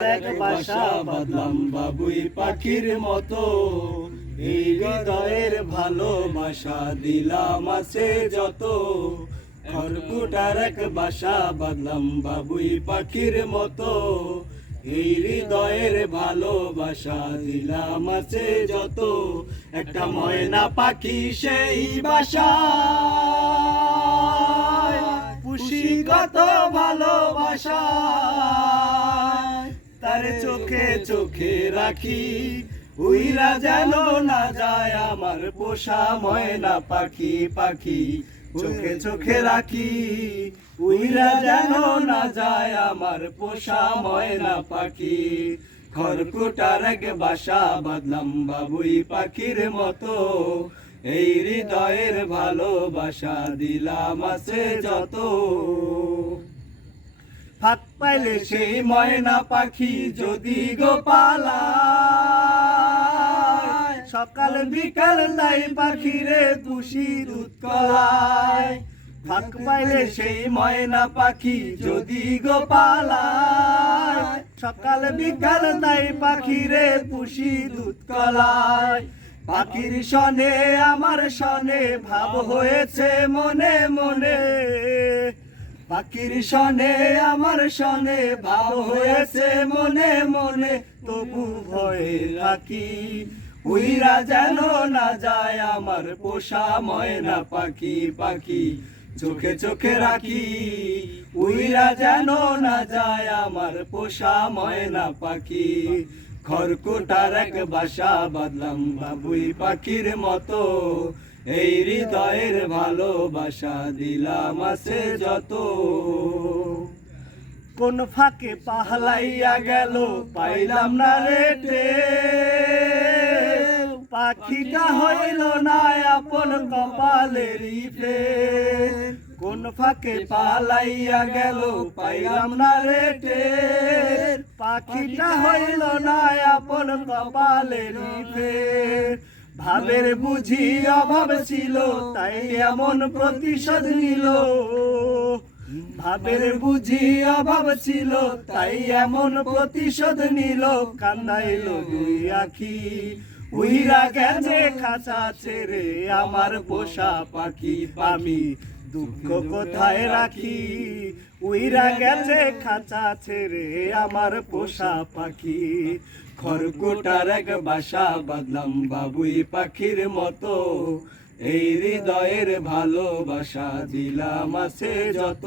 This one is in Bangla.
এক বাসা বাঁধলাম বাবুই পাখির মতো, এই হৃদয়ের ভালোবাসা দিলাম আছে যত। খড়কুটার এক বাসা বাঁধলাম বাবুই পাখির মতো, এই হৃদয়ের ভালোবাসা দিলাম আছে যত। একটা ময়না পাখি সেই বাসা পুষি কত ভালোবাসা, তার চোখে চোখে রাখি উইরা যেন না যায় আমার পোষা ময়না পাখি। পাখি চোখে চোখে রাখি উইরা যেন না যায় আমার পোষা ময়না পাখি। খড়কুটার এক বাসা বাঁধলাম বাবুই পাখির মতো, এই হৃদয়ের ভালোবাসা দিলাম আছে যত। ফাঁক পাইলে সেই ময়না পাখি যদি গোপালায়, সকাল বিকাল তাই পাখিরে পুষি দুধ কলায়। ফাঁক পাইলে সেই ময়না পাখি যদি গোপালায়, সকাল বিকাল তাই পাখিরে পুষি দুধ কলায়। পাখির সনে আমার সনে ভাব হয়েছে মনে মনে, পাখির সনে আমার সনে ভাব হয়েছে মনে মনে। তবু ভয়ে থাকি উইরা যেন না যায় আমার পোষা ময়না পাখি। পাখি চোখে চোখে রাখি উইরা যেন না যায় আমার পোষা ময়না পাখি। খড়কুটার এক বাসা বাঁধলাম বাবুই পাখির মতো, এই হৃদয়ের ভালোবাসা দিলাম আছে যত। কোন ফাঁকে পাহলাইয়া গেল পাইলাম না রেটে, পাখিটা হইল না আপন কপালেরই ফের। কোন ফাঁকে পালাইয়া গেল পাইলাম না রেটে, পাখিটা হইল না আপন কপালেরই ফের। ভাবের বুঝি অভাব ছিল তাই এমন প্রতিশোধ নিল, ভাবের বুঝি অভাব ছিল তাই এমন প্রতিশোধ নিল। কান্দাইল দুই আখি উইরা গেছে খাঁচা ছেড়ে আমার পোষা পাখি। আমি দুঃখ কোথায় রাখি উইরা গেছে খাঁচা ছেড়ে আমার পোষা পাখি। খড়কুটার এক বাসা বাঁধলাম বাবুই পাখির মতো, এই হৃদয়ের ভালোবাসা দিলাম আছে যত।